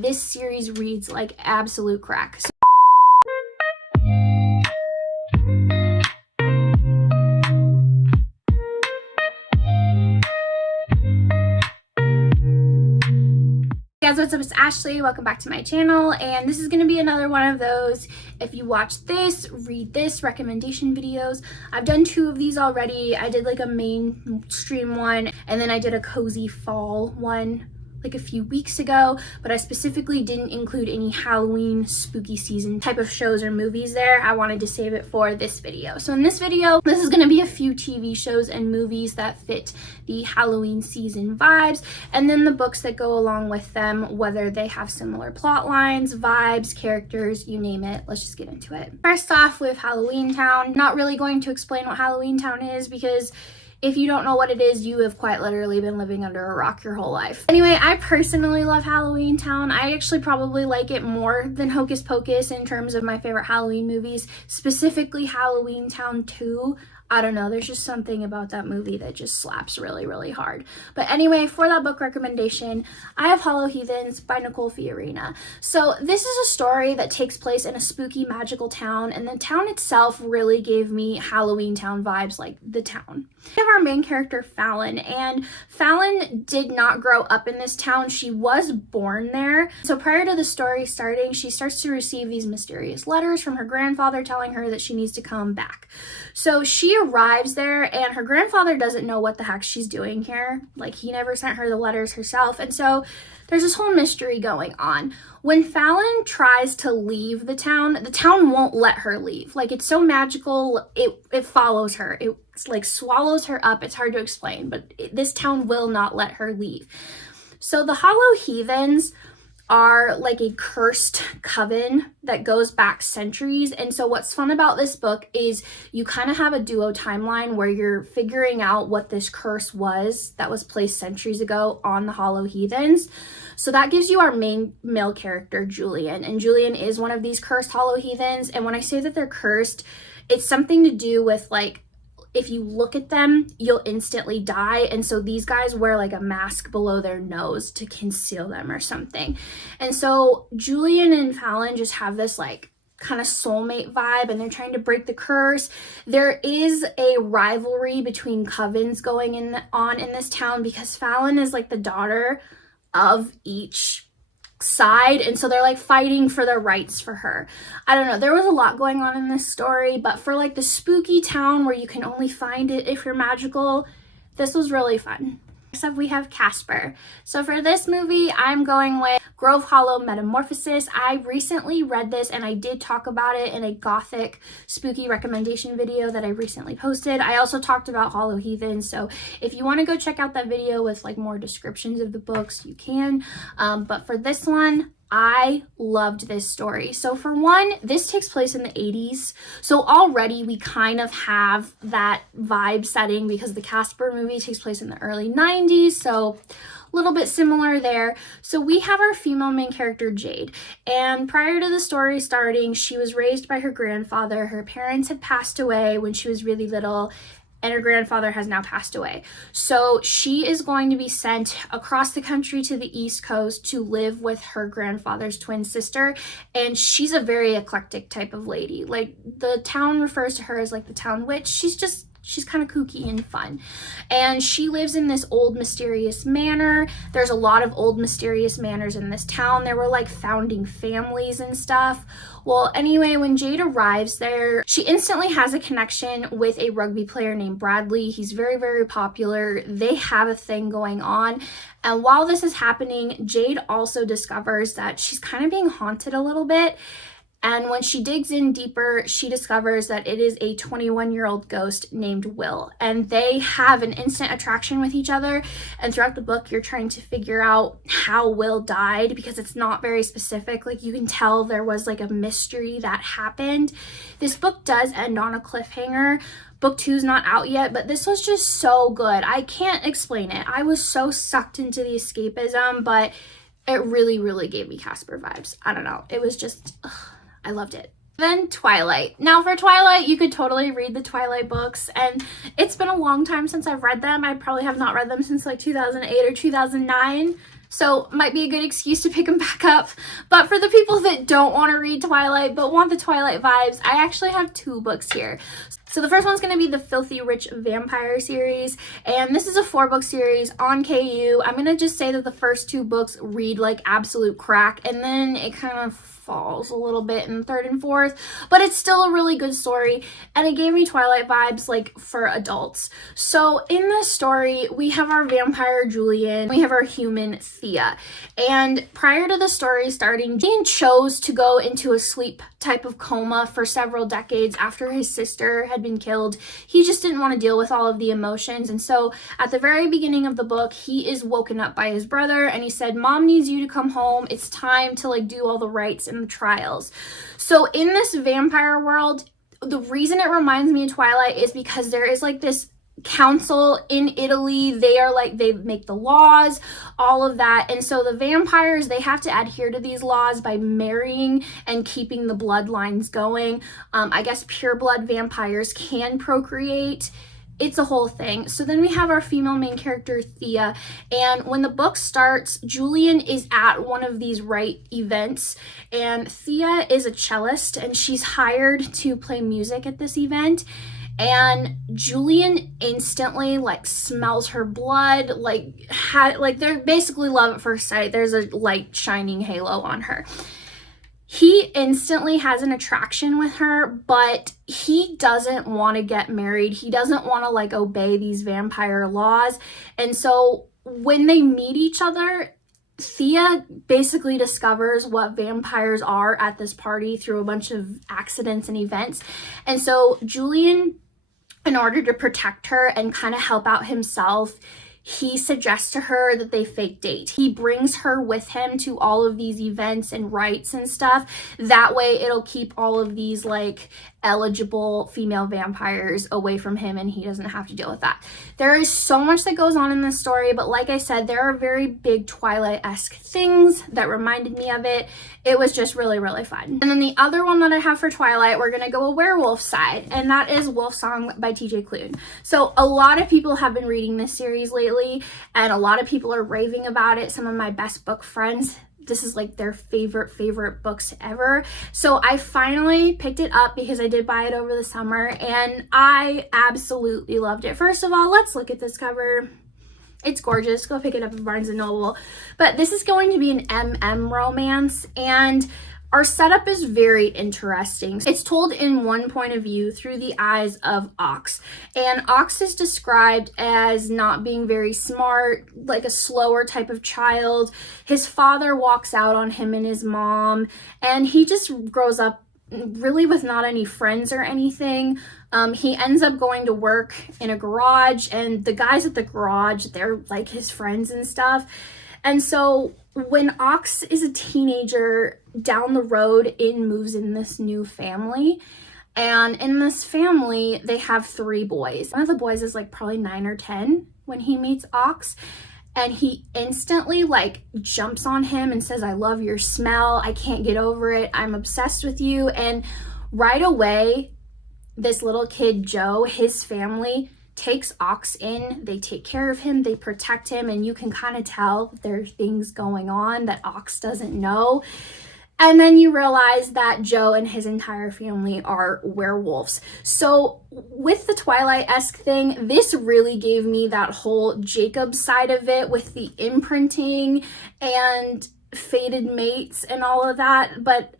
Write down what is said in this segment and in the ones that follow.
This series reads like absolute crack. Hey guys, what's up? It's Ashley. Welcome back to my channel, and this is going to be another one of those if you watch this, read this recommendation videos. I've done 2 of these already. I did like a mainstream one, and then I did a cozy fall one like a few weeks ago, but I specifically didn't include any Halloween spooky season type of shows or movies there. I wanted to save it for this video. So in this video, this is going to be a few TV shows and movies that fit the Halloween season vibes, and then the books that go along with them, whether they have similar plot lines, vibes, characters, you name it. Let's just get into it. First off with Halloween Town. Not really going to explain what Halloween Town is because if you don't know what it is, you have quite literally been living under a rock your whole life. Anyway, I personally love Halloween Town. I actually probably like it more than Hocus Pocus in terms of my favorite Halloween movies, specifically Halloween Town 2. I don't know, there's just something about that movie that just slaps really, really hard. But anyway, for that book recommendation, I have Hollow Heathens by Nicole Fiorina. So this is a story that takes place in a spooky, magical town, and the town itself really gave me Halloween Town vibes, like the town. We have our main character, Fallon, and Fallon did not grow up in this town. She was born there. So prior to the story starting, she starts to receive these mysterious letters from her grandfather telling her that she needs to come back. So she arrives there, and her grandfather doesn't know what the heck she's doing here. Like, he never sent her the letters herself, and so there's this whole mystery going on. When Fallon tries to leave the town won't let her leave. Like, it's so magical, it follows her. It's like swallows her up. It's hard to explain, but this town will not let her leave. So the Hollow Heathens are like a cursed coven that goes back centuries. And so what's fun about this book is you kind of have a duo timeline where you're figuring out what this curse was that was placed centuries ago on the Hollow Heathens. So that gives you our main male character, Julian. And Julian is one of these cursed Hollow Heathens. And when I say that they're cursed, it's something to do with, like, if you look at them, you'll instantly die. And so these guys wear like a mask below their nose to conceal them or something. And so Julian and Fallon just have this like kind of soulmate vibe, and they're trying to break the curse. There is a rivalry between covens going on in this town because Fallon is like the daughter of each side, and so they're like fighting for their rights for her. I don't know, there was a lot going on in this story, but for like the spooky town where you can only find it if you're magical, this was really fun. Next up we have Casper. So for this movie, I'm going with Grove Hollow Metamorphosis. I recently read this and I did talk about it in a gothic spooky recommendation video that I recently posted. I also talked about Hollow Heathen, so if you want to go check out that video with like more descriptions of the books, you can. But for this one, I loved this story. So for one, this takes place in the 80s. So already we kind of have that vibe setting because the Casper movie takes place in the early 90s. So a little bit similar there. So we have our female main character, Jade. And prior to the story starting, she was raised by her grandfather. Her parents had passed away when she was really little, and her grandfather has now passed away. So she is going to be sent across the country to the East Coast to live with her grandfather's twin sister. And she's a very eclectic type of lady. Like, the town refers to her as like the town witch. She's kind of kooky and fun. And she lives in this old mysterious manor. There's a lot of old mysterious manors in this town. There were like founding families and stuff. Well, anyway, when Jade arrives there, she instantly has a connection with a rugby player named Bradley. He's very, very popular. They have a thing going on. And while this is happening, Jade also discovers that she's kind of being haunted a little bit. And when she digs in deeper, she discovers that it is a 21-year-old ghost named Will. And they have an instant attraction with each other. And throughout the book, you're trying to figure out how Will died because it's not very specific. Like, you can tell there was like a mystery that happened. This book does end on a cliffhanger. Book 2's not out yet, but this was just so good. I can't explain it. I was so sucked into the escapism, but it really, really gave me Casper vibes. I don't know. It was just... I loved it. Then Twilight. Now for Twilight, you could totally read the Twilight books, and it's been a long time since I've read them. I probably have not read them since like 2008 or 2009. So might be a good excuse to pick them back up. But for the people that don't want to read Twilight but want the Twilight vibes, I actually have 2 books here. So the first one's going to be the Filthy Rich Vampire series, and this is a 4-book series on KU. I'm going to just say that the first 2 books read like absolute crack, and then it kind of falls a little bit in the 3rd and 4th, but it's still a really good story, and it gave me Twilight vibes like for adults. So in this story, we have our vampire Julian, we have our human Thea, and prior to the story starting, Julian chose to go into a sleep type of coma for several decades after his sister had been killed. He just didn't want to deal with all of the emotions, and so at the very beginning of the book, he is woken up by his brother, and he said, "Mom needs you to come home. It's time to like do all the rites and the trials." So in this vampire world, the reason it reminds me of Twilight is because there is like this council in Italy. They are like, they make the laws, all of that, and so the vampires, they have to adhere to these laws by marrying and keeping the bloodlines going. I guess pure blood vampires can procreate. It's a whole thing. So then we have our female main character, Thea, and when the book starts, Julian is at one of these rite events, and Thea is a cellist, and she's hired to play music at this event, and Julian instantly like smells her blood, like they're basically love at first sight. There's a light shining halo on her. He instantly has an attraction with her, but he doesn't want to get married. He doesn't want to like obey these vampire laws. And so when they meet each other, Thea basically discovers what vampires are at this party through a bunch of accidents and events. And so Julian, in order to protect her and kind of help out himself, he suggests to her that they fake date. He brings her with him to all of these events and rites and stuff. That way it'll keep all of these like eligible female vampires away from him, and he doesn't have to deal with that. There is so much that goes on in this story, but like I said, there are very big Twilight-esque things that reminded me of it. It was just really, really fun. And then the other one that I have for Twilight, we're gonna go a werewolf side, and that is Wolf Song by TJ Klune. So a lot of people have been reading this series lately, and a lot of people are raving about it. Some of my best book friends, this is like their favorite books ever. So I finally picked it up because I did buy it over the summer, and I absolutely loved it. First of all, let's look at this cover. It's gorgeous. Go pick it up at Barnes & Noble. But this is going to be an MM romance, and our setup is very interesting. It's told in one point of view through the eyes of Ox. And Ox is described as not being very smart, like a slower type of child. His father walks out on him and his mom, and he just grows up really with not any friends or anything. He ends up going to work in a garage, and the guys at the garage, they're like his friends and stuff. And so when Ox is a teenager, down the road, moves in this new family. And in this family, they have 3 boys. One of the boys is like probably 9 or 10 when he meets Ox. And he instantly like jumps on him and says, "I love your smell. I can't get over it. I'm obsessed with you." And right away, this little kid, Joe, his family takes Ox in. They take care of him, they protect him, and you can kind of tell there are things going on that Ox doesn't know. And then you realize that Joe and his entire family are werewolves. So with the Twilight-esque thing, this really gave me that whole Jacob side of it with the imprinting and fated mates and all of that. But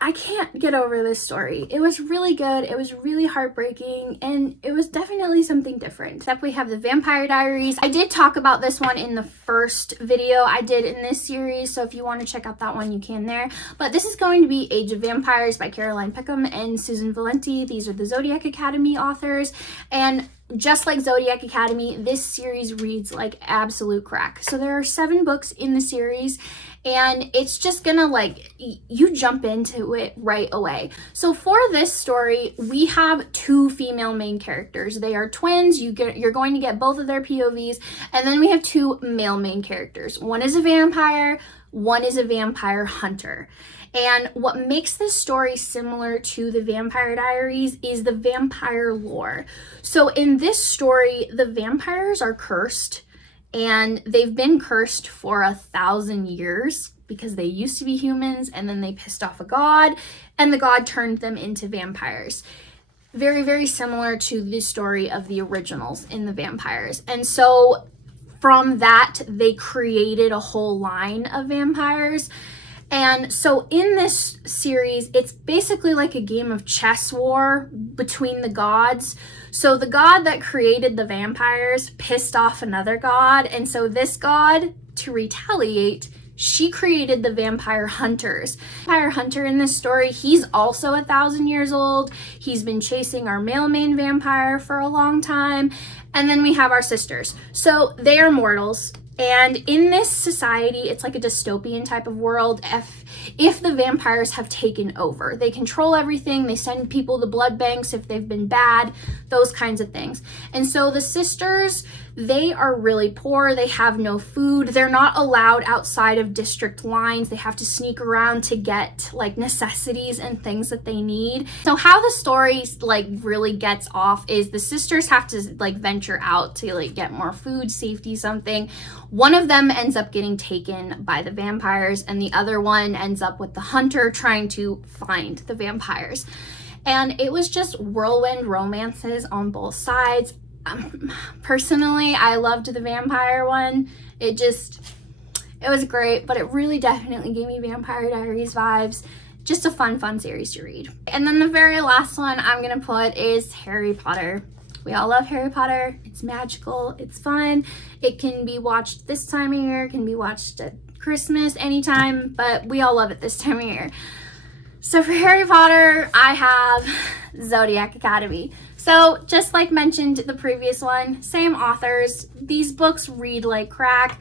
I can't get over this story. It was really good. It was really heartbreaking, and it was definitely something different. Next up, we have the Vampire Diaries. I did talk about this one in the first video I did in this series, so if you want to check out that one, you can there. But this is going to be Age of Vampires by Caroline Peckham and Susan Valenti. These are the Zodiac Academy authors, and just like Zodiac Academy, this series reads like absolute crack. So there are 7 books in the series, and it's just gonna like, you jump into it right away. So for this story, we have 2 female main characters. They are twins. You're going to get both of their POVs, and then we have 2 male main characters. One is a vampire, one is a vampire hunter. And what makes this story similar to the Vampire Diaries is the vampire lore. So in this story, the vampires are cursed, and they've been cursed for 1,000 years because they used to be humans, and then they pissed off a god, and the god turned them into vampires. Very, very similar to the story of the originals in the vampires. And so from that, they created a whole line of vampires. And so in this series, it's basically like a game of chess war between the gods. So the god that created the vampires pissed off another god. And so this god, to retaliate, she created the vampire hunters. Vampire hunter in this story, he's also 1,000 years old. He's been chasing our male main vampire for a long time. And then we have our sisters. So they are mortals. And in this society, it's like a dystopian type of world. If the vampires have taken over, they control everything. They send people to blood banks if they've been bad, those kinds of things. And so the sisters, they are really poor. They have no food. They're not allowed outside of district lines. They have to sneak around to get like necessities and things that they need. So how the story like really gets off is the sisters have to like venture out to like get more food, safety, something. One of them ends up getting taken by the vampires, and the other one ends up with the hunter trying to find the vampires. And it was just whirlwind romances on both sides. Personally, I loved the vampire one. It was great, but it really definitely gave me Vampire Diaries vibes. Just a fun series to read. And then the very last one I'm gonna put is Harry Potter. We all love Harry Potter. It's magical, it's fun. It can be watched this time of year, it can be watched at Christmas, anytime, but we all love it this time of year. So for Harry Potter, I have Zodiac Academy. So just like mentioned the previous one, same authors. These books read like crack.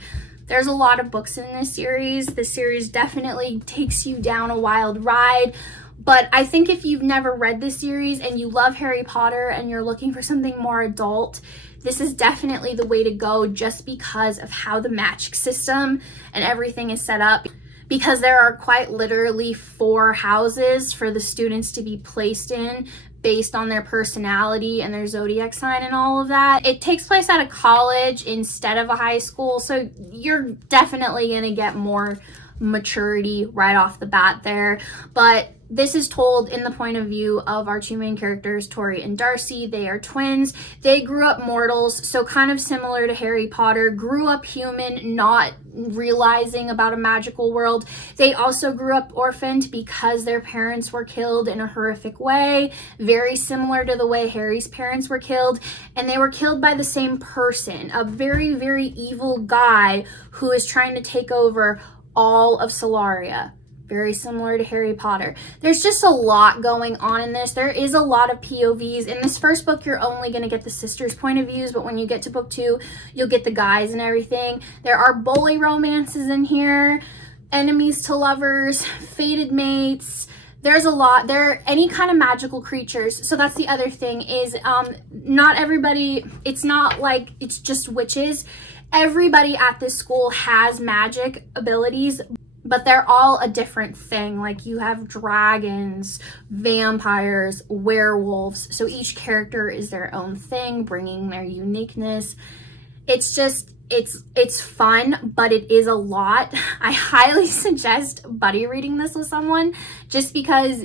There's a lot of books in this series. This series definitely takes you down a wild ride. But I think if you've never read this series and you love Harry Potter and you're looking for something more adult, this is definitely the way to go, just because of how the magic system and everything is set up. Because there are quite literally 4 houses for the students to be placed in based on their personality and their zodiac sign and all of that. It takes place at a college instead of a high school, so you're definitely gonna get more maturity right off the bat there. But this is told in the point of view of our 2 main characters, Tori and Darcy. They are twins. They grew up mortals, so kind of similar to Harry Potter, grew up human, not realizing about a magical world. They also grew up orphaned because their parents were killed in a horrific way, very similar to the way Harry's parents were killed, and they were killed by the same person, a very, very evil guy who is trying to take over all of Solaria. Very similar to Harry Potter. There's just a lot going on in this. There is a lot of POVs. In this first book, you're only going to get the sisters' point of views, but when you get to book 2, you'll get the guys and everything. There are bully romances in here, enemies to lovers, fated mates. There's a lot. There are any kind of magical creatures. So that's the other thing is not everybody, it's not like it's just witches. Everybody at this school has magic abilities, but they're all a different thing. Like you have dragons, vampires, werewolves. So each character is their own thing, bringing their uniqueness. It's just, it's fun, but it is a lot. I highly suggest buddy reading this with someone just because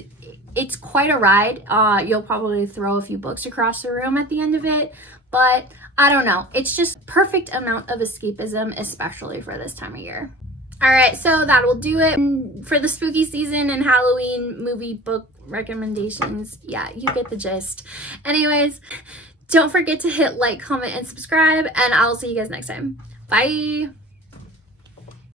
it's quite a ride. You'll probably throw a few books across the room at the end of it, but I don't know. It's just perfect amount of escapism, especially for this time of year. All right, so that will do it for the spooky season and Halloween movie book recommendations. Yeah, you get the gist. Anyways, don't forget to hit like, comment, and subscribe, and I'll see you guys next time. Bye.